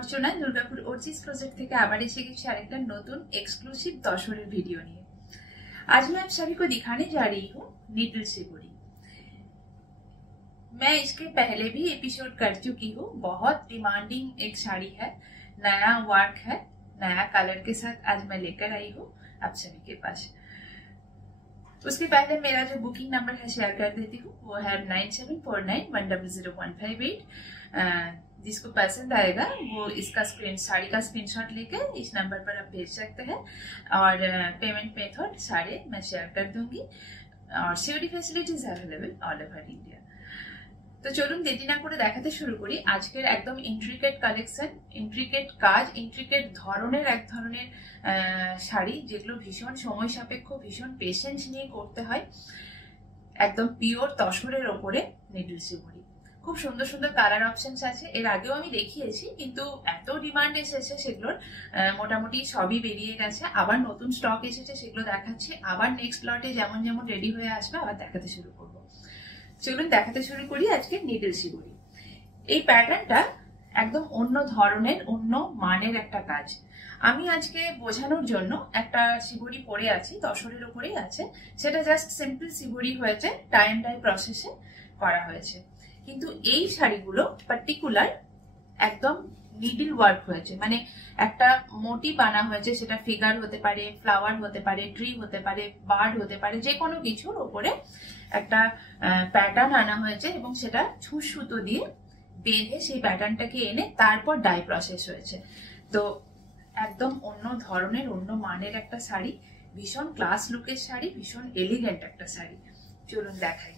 অর্চনা Durgapur ওরচিস project থেকে আবার এসে গেছি আরেকটা नतून एक्सक्लूसिव तसरेर वीडियो निये। आज मैं आप सभी को दिखाने जा रही हूँ नीडल शिबोरी। मैं इसके पहले भी एपिसोड कर चुकी हूँ। बहुत डिमांडिंग एक साड़ी है, नया वर्क है, नया कलर के साथ आज मैं लेकर आई हूँ आप सभी के पास। उसके पहले मेरा जो बुकिंग नंबर है शेयर कर देती हूँ, वो है 9749100158। जिसको पसंद आएगा वो इसका साड़ी का स्क्रीनशॉट लेकर इस नंबर पर आप भेज सकते हैं और पेमेंट मेथड सारे मैं शेयर कर दूंगी और COD facilities available all over India. तो चलুন দেরি না করে দেখাতে শুরু করি আজকের একদম ইন্ট্রিকেট কালেকশন, ইন্ট্রিকেট কাজ, ইন্ট্রিকেট ধরনের এক ধরনের শাড়ি যেগুলো ভীষণ সময় সাপেক্ষ, ভীষণ পেশেন্স নিয়ে করতে হয়। একদম পিওর তসরের ওপরে নিডল শিবরি। খুব সুন্দর সুন্দর কালার অপশনস আছে। এর আগেও আমি দেখিয়েছি কিন্তু এত ডিমান্ড এসেছে সেগুলোর মোটামুটি সবই বেরিয়ে গেছে। আবার নতুন স্টক এসেছে, সেগুলো দেখাচ্ছি। আবার নেক্সট লটে যেমন যেমন রেডি হয়ে আসবে আবার দেখাতে শুরু করব। চলুন দেখাতে শুরু করি আজকে নিডল শিবরি। এই প্যাটার্নটা একদম অন্য ধরনের, অন্য মানের একটা কাজ। আমি আজকে বোঝানোর জন্য একটা শিবরি পরে আছি, তসরের উপরেই আছে। সেটা জাস্ট সিম্পল শিবরি হয়েছে, টাই অ্যান্ড ডাই প্রসেসে করা হয়েছে। কিন্তু এই শাড়িগুলো পার্টিকুলার একদম নিডল ওয়ার্ক হয়েছে, মানে একটা মোটিভ আনা হয়েছে। সেটা ফিগার হতে পারে, ফ্লাওয়ার হতে পারে, ট্রি হতে পারে, বার্ড হতে পারে, যে কোনো কিছুর ওপরে একটা প্যাটার্ন আনা হয়েছে এবং সেটা ছুঁচ সুতো দিয়ে বেঁধে সেই প্যাটার্নটাকে এনে তারপর ডাই প্রসেস হয়েছে। তো একদম অন্য ধরনের, অন্য মানের একটা শাড়ি, ভীষণ ক্লাস লুকের শাড়ি, ভীষণ এলিগেন্ট একটা শাড়ি। চলুন দেখাই।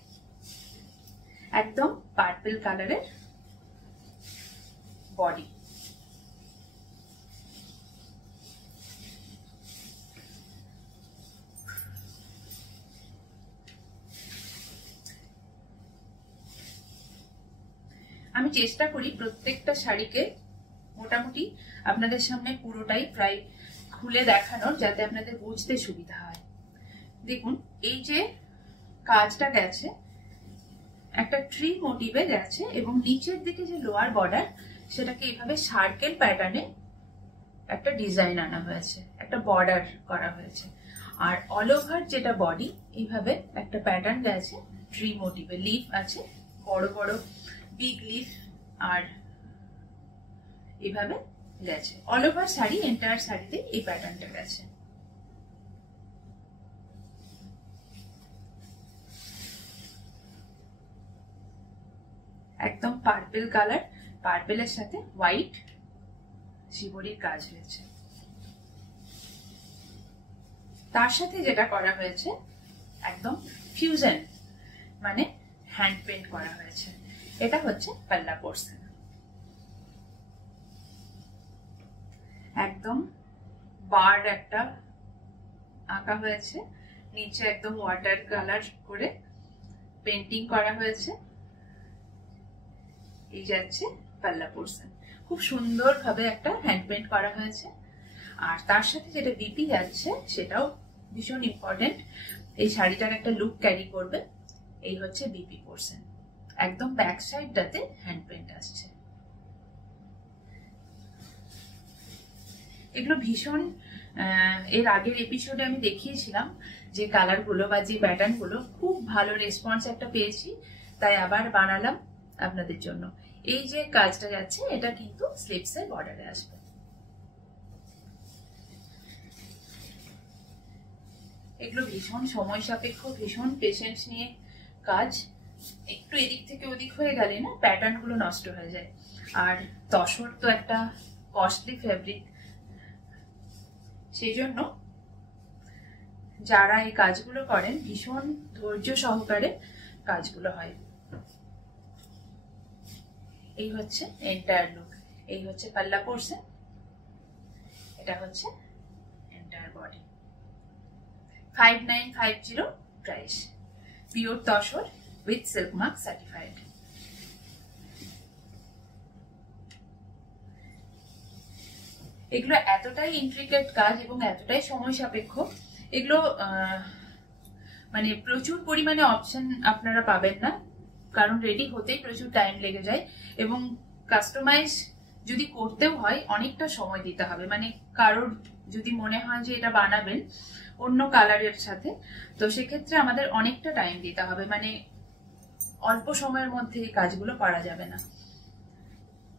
একদম পার্পল কালারের বডি, আমি চেষ্টা করি প্রত্যেকটা শাড়িকে মোটামুটি আপনাদের সামনে পুরোটাই প্রায় খুলে দেখানোর, যাতে আপনাদের বুঝতে সুবিধা হয়। দেখুন এই যে কাজটা গেছে একটা ট্রি মোটিভে গেছে এবং নিচের দিকে যে লোয়ার বর্ডার সেটাকে এইভাবে সার্কেল প্যাটার্নে একটা ডিজাইন আনা হয়েছে, একটা বর্ডার করা হয়েছে। আর অল ওভার যেটা বডি এইভাবে একটা প্যাটার্ন গেছে ট্রি মোটিভে। লিফ আছে, বড় বড় বিগ লিফ, আর এইভাবে গেছে অল ওভার শাড়ি, এন্টায়ার শাড়িতে এই প্যাটার্নটা গেছে। একদম পার্পল কালার, পার্পলের সাথে হোয়াইট শিবরির কাজ হয়েছে। তার সাথে যেটা করা হয়েছে একদম ফিউশন, মানে হ্যান্ড পেন্ট করা হয়েছে। এটা হচ্ছে পাল্লা পোর্শন। একদম বার্ড একটা আঁকা হয়েছে, নিচে একদম ওয়াটার কালার করে পেন্টিং করা হয়েছে। এই যাচ্ছে পাল্লা পোর্শন, খুব সুন্দর ভাবে একটা হ্যান্ড পেন্ট করা হয়েছে। আর তার সাথে যেটা বিপি যাচ্ছে সেটাও ভীষণ ইম্পর্টেন্ট, এই শাড়িটার একটা লুক ক্যারি করবে। এই হচ্ছে বিপি পোর্শন, একদম ব্যাক সাইডটাতে হ্যান্ড পেন্ট আসছে। এগুলো ভীষণ, এর আগের এপিসোডে আমি দেখিয়েছিলাম যে কালার গুলো বা যে প্যাটার্ন গুলো, খুব ভালো রেসপন্স একটা পেয়েছি, তাই আবার বানালাম আপনাদের জন্য। এই যে কাজটা যাচ্ছে এটা কিন্তু স্লিভস এর বর্ডারে আসবে। এগুলো ভীষণ সময় সাপেক্ষ, ভীষণ পেশেন্স নিয়ে কাজ। একটু এদিক থেকে ওদিক হয়ে গেলে না প্যাটার্ন গুলো নষ্ট হয়ে যায়। আর তসর তো একটা কস্টলি ফেব্রিক, সেই জন্য যারা এই কাজগুলো করেন ভীষণ ধৈর্য সহকারে কাজগুলো হয়। এই হচ্ছে এন্টায়ার লুক, এই হচ্ছে পাল্লা পোর্শন, এটা হচ্ছে entire body. 5950 price, pure tussar with silk mark certified. এগুলো এতটাই ইন্ট্রিকেট কাজ এবং এতটাই সময় সাপেক্ষ, এগুলো মানে প্রচুর পরিমাণে অপশন আপনারা পাবেন না, কারণ রেডি হতেই প্রচুর টাইম লেগে যায় এবং কাস্টমাইজ যদি করতেও হয় অনেকটা সময় দিতে হবে, মানে কারোর যদি মনে হয় যে এটা বানাবেন অন্য কালারের সাথে, তো সেক্ষেত্রে আমাদের অনেকটা টাইম দিতে হবে, মানে অল্প সময়ের মধ্যে এই কাজগুলো করা যাবে না।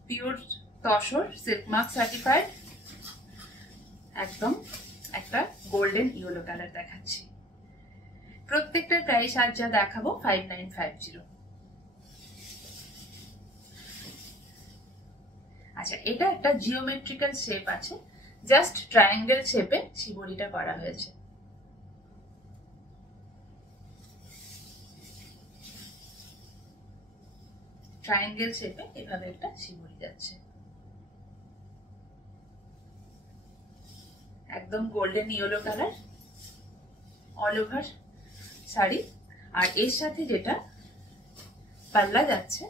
Pure tussar silk mark certified, একদম একটা গোল্ডেন ইয়েলো কালার দেখাচ্ছি। প্রত্যেকটার প্রাইস আজ যা দেখাবো 5950। আচ্ছা, এটা একটা জিওমেট্রিক্যাল শেপ আছে, জাস্ট ট্রায়াঙ্গেল শেপে শিবরিটা করা হয়েছে। ট্রায়াঙ্গেল শেপে এভাবে একটা শিবরি যাচ্ছে, একদম golden yellow colour all over sari. আর এর সাথে যেটা পাল্লা যাচ্ছে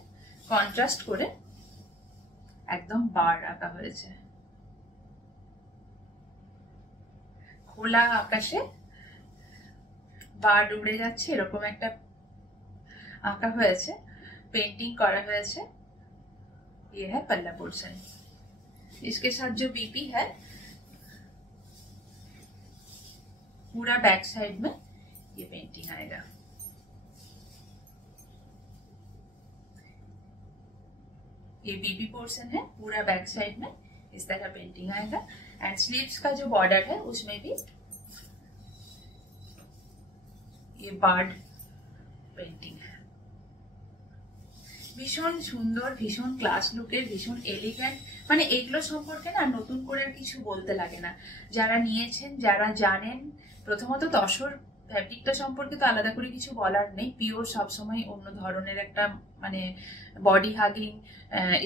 কন্ট্রাস্ট করে একদম বার আঁকা হয়েছে, খোলা আকাশে বার উড়ে যাচ্ছে এরকম একটা আঁকা হয়েছে, पेंटिंग करा हुआ है। ये है पल्ला पोर्शन। इसके साथ जो बीपी है पूरा बैक साइड में ये पेंटिंग आएगा। ये बीबी पोर्शन है, पूरा बैक साइड में इस तरह पेंटिंग आएगा। एंड स्लीव्स का जो बॉर्डर है उसमें भी ये बर्ड पेंटिंग है। ভীষণ সুন্দর, ভীষণ ক্লাস লুকের, ভীষণ এলিগেন্ট, মানে এগুলো সম্পর্কে না নতুন করে আর কিছু বলতে লাগে না। যারা নিয়েছেন, যারা জানেন, প্রথমত তসর ফ্যাব্রিকটা সম্পর্কে তো আলাদা করে কিছু বলার নেই। পিওর সবসময় অন্য ধরনের একটা মানে body hugging,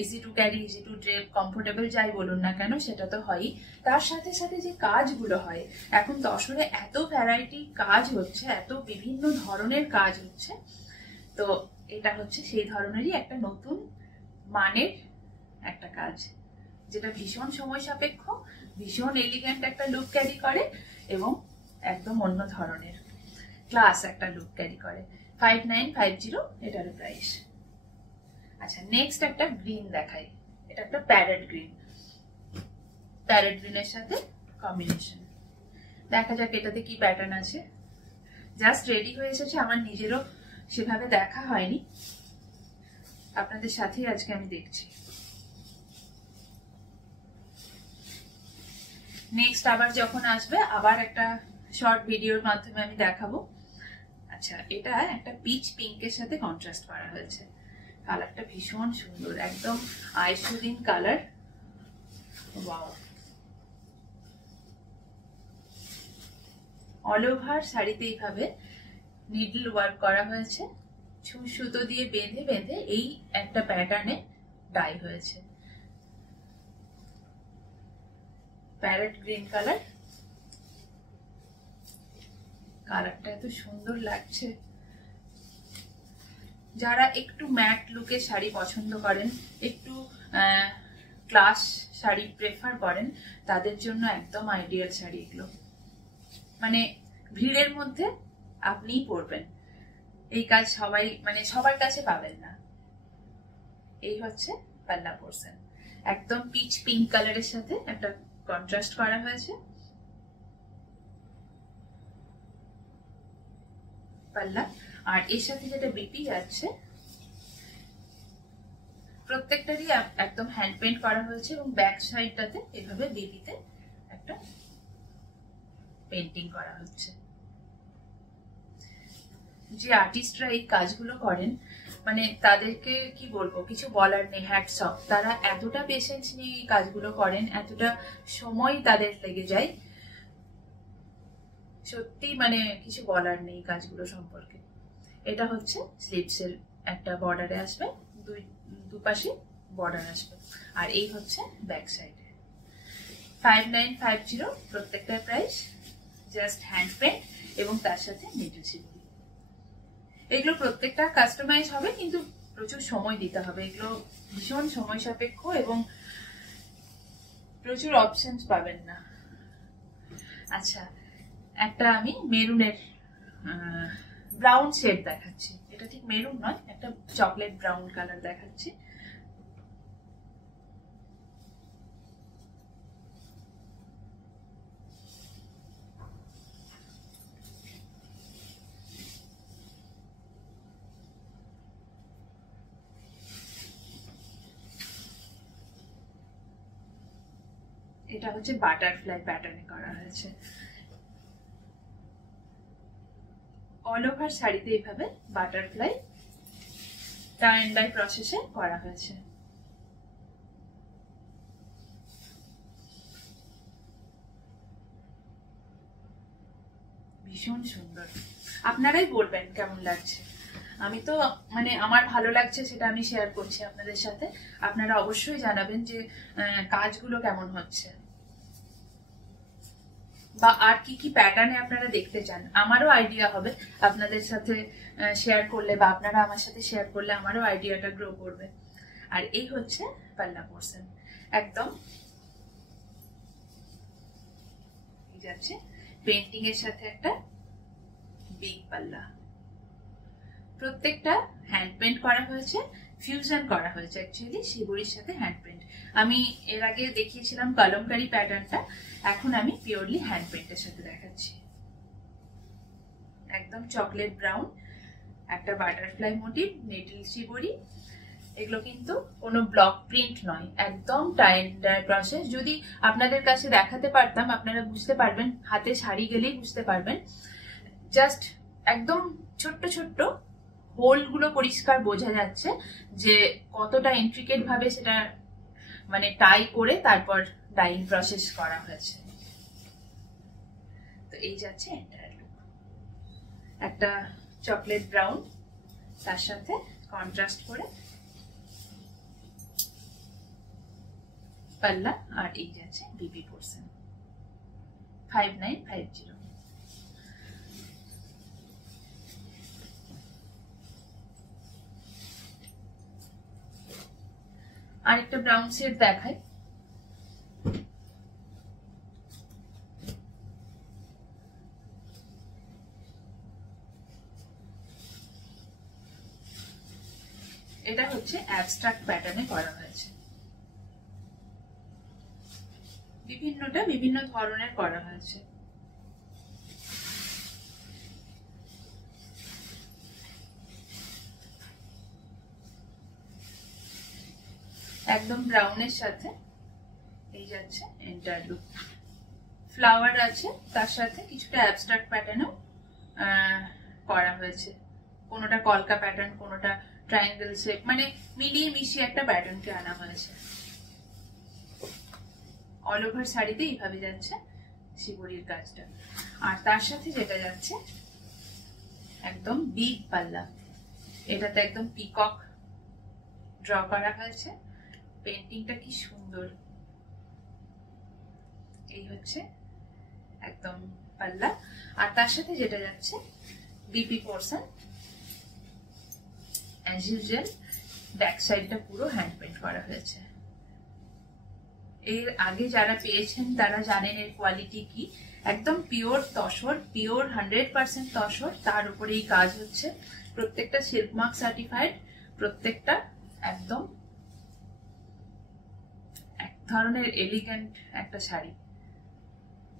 easy to carry, easy to drape, comfortable যাই বলুন না কেন সেটা তো হয়ই। তার সাথে সাথে যে কাজগুলো হয়, এখন তসরে এত ভ্যারাইটি কাজ হচ্ছে, এত বিভিন্ন ধরনের কাজ হচ্ছে, তো এটা হচ্ছে সেই ধরনেরই একটা নতুন মানের একটা কাজ, যেটা ভীষণ সময় সাপেক্ষ, ভীষণ এলিগেন্ট একটা লুক ক্যারি করে এবং একদম অন্য ধরনের ক্লাস একটা লুক ক্যারি করে। 5950 এটার প্রাইস। আচ্ছা, নেক্সট একটা গ্রিন দেখাই। এটা একটা প্যারেট গ্রিন, প্যারেট গ্রিনের সাথে কম্বিনেশন। দেখা যাক এটাতে কি প্যাটার্ন আছে। জাস্ট রেডি হয়ে এসেছে, আমার নিজেরও সেভাবে দেখা হয়নি, আপনাদের সাথেই আজকে আমি দেখছি। নেক্সট আবার যখন আসবে আবার একটা শর্ট ভিডিওর মাধ্যমে আমি দেখাবো। আচ্ছা, এটা একটা পিচ পিঙ্কের সাথে কন্ট্রাস্ট করা হয়েছে, কালারটা ভীষণ সুন্দর, একদম isoline colour. Wow, all over শাড়িতে এইভাবে নিডল ওয়ার্ক করা হয়েছে, সুতো দিয়ে বেঁধে বেঁধে এই একটা প্যাটার্নে ডাই হয়েছে। প্যারেট গ্রিন কালার, কালারটা এত সুন্দর লাগছে। যারা একটু ম্যাট লুকের শাড়ি পছন্দ করেন, একটু ক্লাস শাড়ি প্রেফার করেন, তাদের জন্য একদম আইডিয়াল শাড়ি এগুলো। মানে ভিড়ের মধ্যে আপনিই পরবেন, এই কাজ সবাই মানে সবার কাছে পাবেন না। এই হচ্ছে পাল্লা পোর্শন, একদম পিচ পিঙ্ক কালারের সাথে একটা কন্ট্রাস্ট করা হয়েছে পাল্লা। আর এর সাথে যেটা বিপি যাচ্ছে প্রত্যেকটারই একদম হ্যান্ড পেন্ট করা হয়েছে এবং ব্যাক সাইডটাতে এভাবে বিপিতে একটা পেন্টিং করা হচ্ছে। যে আর্টিস্টরা এই কাজগুলো করেন, মানে তাদেরকে কি বলবো, কিছু বলার নেই, হ্যাটস অফ। তারা এতটা পেশেন্স নিয়ে এই কাজগুলো করেন, এতটা সময় তাদের লেগে যায়, সত্যি মানে কিছু বলার নেই কাজগুলো সম্পর্কে। এটা হচ্ছে স্লিভসের একটা বর্ডারে আসবে, দুপাশে বর্ডার আসবে, আর এই হচ্ছে ব্যাক সাইডে। 5950 প্রত্যেকটার প্রাইস, জাস্ট হ্যান্ড পেন্ট এবং তার সাথে নিডল শিবরি। এগুলো প্রত্যেকটা কাস্টমাইজ হবে, কিন্তু প্রচুর সময় দিতে হবে, এগুলো ভীষণ সময় সাপেক্ষ এবং প্রচুর অপশনস পাবেন না। আচ্ছা, একটা আমি মেরুনের ব্রাউন শেড দেখাচ্ছি। এটা ঠিক মেরুন নয়, একটা চকলেট ব্রাউন কালার দেখাচ্ছি। এটা হচ্ছে বাটারফ্লাই প্যাটার্নে করা হয়েছে। অল ওভার শাড়িতে এইভাবে বাটারফ্লাই টাই এন্ড ডাই প্রসেসে করা হয়েছে। ভীষণ সুন্দর, আপনারাই বলবেন কেমন লাগছে। আমি তো মানে আমার ভালো লাগছে সেটা আমি শেয়ার করছি আপনাদের সাথে, আপনারা অবশ্যই জানাবেন যে কাজগুলো কেমন হচ্ছে বা আর কি কি প্যাটার্নে আপনারা দেখতে চান। আমারও আইডিয়া হবে আপনাদের সাথে শেয়ার করলে, বা আপনারা আমার সাথে শেয়ার করলে আমারও আইডিয়াটা গ্রো করবে। আর এই হচ্ছে পাল্লা পোর্শন, একদম যাচ্ছে পেন্টিং এর সাথে একটা বিগ পাল্লা। প্রত্যেকটা হ্যান্ড পেন্ট করা হয়েছে, ফিউশন করা হয়েছে অ্যাকচুয়ালি শিবরির সাথে হ্যান্ড পেন্ট। আমি এর আগে দেখিয়েছিলাম কলমকারি প্যাটার্নটা, এখন আমি পিওরলি হ্যান্ড পেন্টের সাথে দেখাচ্ছি। একদম চকলেট ব্রাউন, একটা বাটারফ্লাই মোটিভ, নেটেল শিবরি। এগুলো কিন্তু কোনো ব্লক প্রিন্ট নয়, একদম টাই এন্ড ডাই প্রসেস। যদি আপনাদের কাছে দেখাতে পারতাম আপনারা বুঝতে পারবেন, হাতে শাড়ি গেলেই বুঝতে পারবেন। জাস্ট একদম ছোট্ট ছোট্ট হোল গুলো পরিষ্কার বোঝা যাচ্ছে যে কতটা ইন্ট্রিকেট ভাবে সেটা মানে টাই করে তারপর ডাইং প্রসেস করা হয়েছে। তো এই যাচ্ছে এন্টায়ার লুক, একটা চকলেট ব্রাউন, তার সাথে কন্ট্রাস্ট করে পাল্লা, আর এই যাচ্ছে বিপি পোর্শন 5950। আরেকটা ব্রাউন শেড দেখাই। এটা হচ্ছে অ্যাবস্ট্রাক্ট প্যাটার্নে করা হয়েছে, বিভিন্নটা বিভিন্ন ধরনের করা হয়েছে। একদম ব্রাউনের সাথে এই যাচ্ছে এন্টায়ার লুক। ফ্লাওয়ার আছে, তার সাথে কিছুটা অ্যাবস্ট্রাক্ট প্যাটার্নও করা হয়েছে। কোনোটা কলকা প্যাটার্ন, কোনোটা ট্রায়াঙ্গেল শেপ, মানে মিলিয়ে মিশিয়ে একটা প্যাটার্নকে আনা হয়েছে। অল ওভার শাড়িতে এইভাবে যাচ্ছে শিবরির কাজটা। আর তার সাথে যেটা যাচ্ছে একদম বিগ পাল্লা, এটাতে একদম পিকক ড্র করা হয়েছে। পেন্টিংটা কি সুন্দর। এই হচ্ছে একদম পাল্লা, আর তার সাথে যেটা যাচ্ছে BP portion as usual. Back সাইডটা পুরো হ্যান্ড পেন্ট করা হয়েছে। এর আগে যারা পেয়েছেন তারা জানেন এর কোয়ালিটি কি, একদম পিওর তসর, পিওর 100% তসর, তার উপরে এই কাজ হচ্ছে। প্রত্যেকটা সিল্ক মার্ক সার্টিফাইড, প্রত্যেকটা একদম এক ধরনের এলিগেন্ট একটা শাড়ি।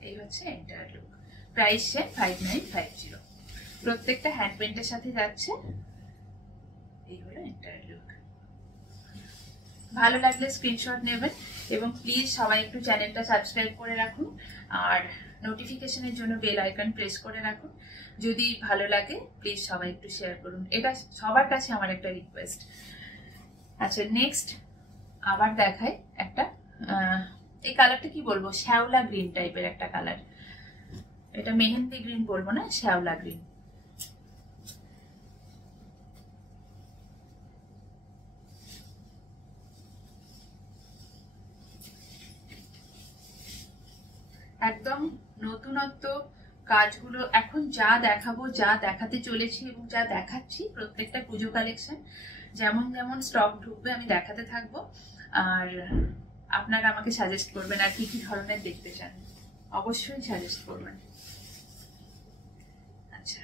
এই হচ্ছে এন্টায়ার লুক। প্রাইস 5950। প্রত্যেকটা হ্যান্ড পেন্টের সাথে যাচ্ছে। এই হলো এন্টায়ার লুক। ভালো লাগলে স্ক্রিনশট নেবেন এবং প্লিজ সবাই একটু চ্যানেলটা সাবস্ক্রাইব করে রাখুন আর নোটিফিকেশনের জন্য বেল আইকন প্রেস করে রাখুন। যদি ভালো লাগে প্লিজ সবাই একটু শেয়ার করুন, এটা সবার কাছে আমার একটা রিকোয়েস্ট। আচ্ছা, নেক্সট আবার দেখাই একটা, এই কালারটা কি বলবো, শ্যাওলা গ্রিন টাইপের একটা কালার। এটা মেহেন্দি গ্রিন বলবো না, শ্যাওলা গ্রিন। একদম নতুনত্ব কাজগুলো এখন যা দেখাবো, যা দেখাতে চলেছি এবং যা দেখাচ্ছি প্রত্যেকটা পুজো কালেকশন। যেমন যেমন স্টক ঢুকবে আমি দেখাতে থাকবো, আর আপনারা আমাকে সাজেস্ট করবেন আর কি কি ধরনের দেখতে চান, অবশ্যই সাজেস্ট করবেন। আচ্ছা,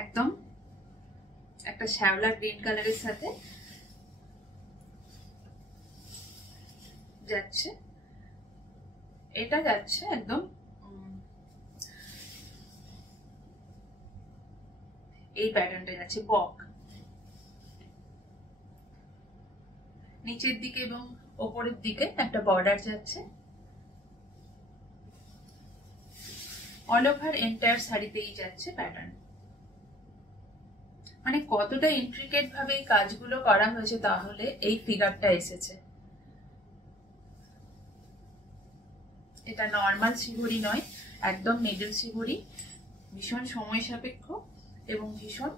একদম একটা শ্যাওলা গ্রিন কালারের সাথে যাচ্ছে, এটা যাচ্ছে একদম এই প্যাটার্নটা যাচ্ছে বক, নিচের দিকে এবং ওপরের দিকে একটা বর্ডার যাচ্ছে। অল ওভার এন্টায়ার শাড়িতেই যাচ্ছে প্যাটার্ন। মানে কতটা ইন্ট্রিকেট ভাবে এই কাজগুলো করা হয়েছে, তাহলে এই ফিগারটা এসেছে। এটা নর্মাল শিবরি নয়, একদম মিডল শিবরি, ভীষণ সময় সাপেক্ষ এবং ভীষণ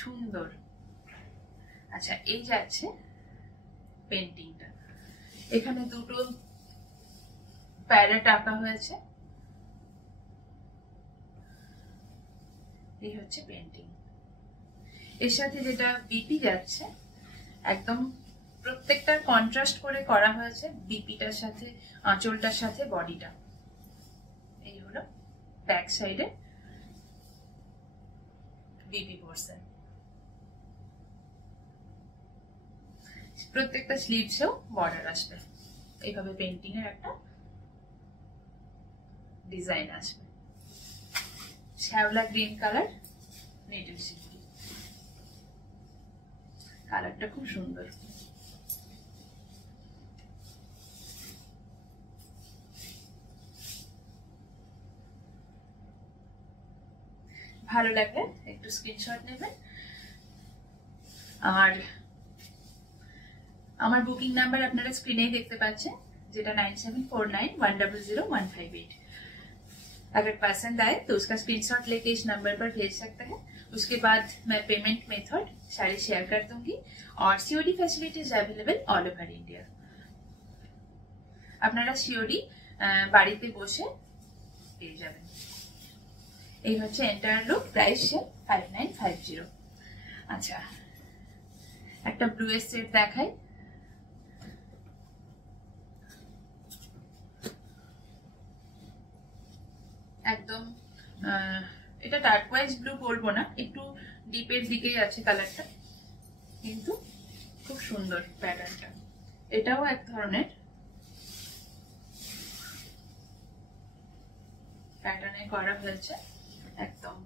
সুন্দর। আচ্ছা, এই যাচ্ছে পেন্টিংটা। এখানে দুটো প্যারেট আঁকা হয়েছে, এই হচ্ছে পেন্টিং। এর সাথে যেটা বিপি যাচ্ছে, একদম প্রত্যেকটা কন্ট্রাস্ট করে করা হয়েছে, বিপিটার সাথে আঁচলটার সাথে বডিটা। এই হলো ব্যাক সাইডে বিপি পোর্শন। প্রত্যেকটা স্লিভসেও বর্ডার আসবে, এইভাবে পেন্টিং এর একটা ডিজাইন আসবে। শ্যাওলা গ্রিন কালার, নেটিভ শিবরি, কালারটা খুব সুন্দর। ভালো লাগলে একটু স্ক্রিনশট নেবেন। আর আমার बुकिंग नंबर আপনারা স্ক্রিনেই দেখতে পাচ্ছেন, যেটা 9749100158। अगर पसंद आए तो उसका स्क्रीनशॉट लेके इस नंबर पर भेज सकते हैं। उसके बाद मैं पेमेंट मेथड सारे शेयर कर दूंगी और COD facilities available all over India. আপনারা সিওডি বাড়িতে বসে পেয়ে যাবেন। এই হচ্ছে এন্টায়ার লুক, প্রাইস 5950। আচ্ছা, একটা ব্লু এর সেট দেখাই। একদম এটা টার্কোয়াইজ ব্লু বলবো না, একটু ডিপের দিকেই আছে কালারটা, কিন্তু খুব সুন্দর প্যাটার্নটা। এটাও এক ধরনের প্যাটার্নে করা হয়েছে, একদম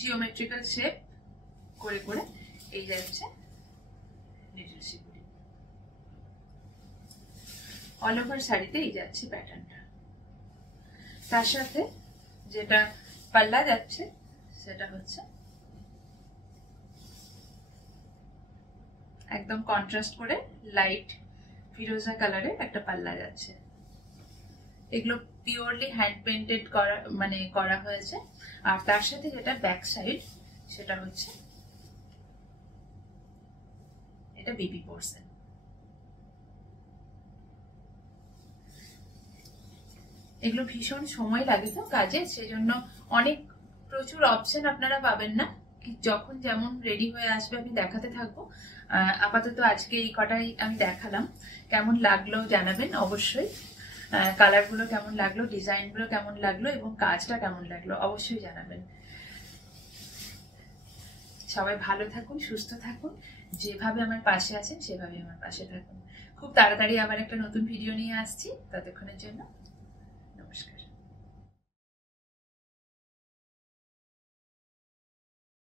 জিওমেট্রিক্যাল শেপ করে করে এই যাচ্ছে লিটল শিবরি। অল ওভার শাড়িতে এই যাচ্ছে প্যাটার্নটা। তার সাথে যেটা পাল্লা যাচ্ছে সেটা হচ্ছে একদম কন্ট্রাস্ট করে লাইট ফিরোজা কালারের একটা পাল্লা যাচ্ছে। এগুলো পিওরলি হ্যান্ড পেইন্টেড করা, মানে করা হয়েছে। আর তার সাথে যেটা ব্যাক সাইড, সেটা হচ্ছে এটা বিপি পোর্শন। এগুলো ভীষণ সময় লাগে তো কাজে, সেজন্য অনেক প্রচুর অপশন আপনারা পাবেন না। যখন যেমন রেডি হয়ে আসবে আমি দেখাতে থাকবো। আপাতত আজকে এই কটাই আমি দেখালাম। কেমন লাগলো জানাবেন অবশ্যই। কালারগুলো কেমন লাগলো, ডিজাইনগুলো কেমন লাগলো এবং কাজটা কেমন লাগলো অবশ্যই জানাবেন। সবাই ভালো থাকুন, সুস্থ থাকুন, যেভাবে আমার পাশে আছেন সেভাবে আমার পাশে থাকুন। খুব তাড়াতাড়ি আবার একটা নতুন ভিডিও নিয়ে আসছি, ততক্ষণের জন্য নমস্কার।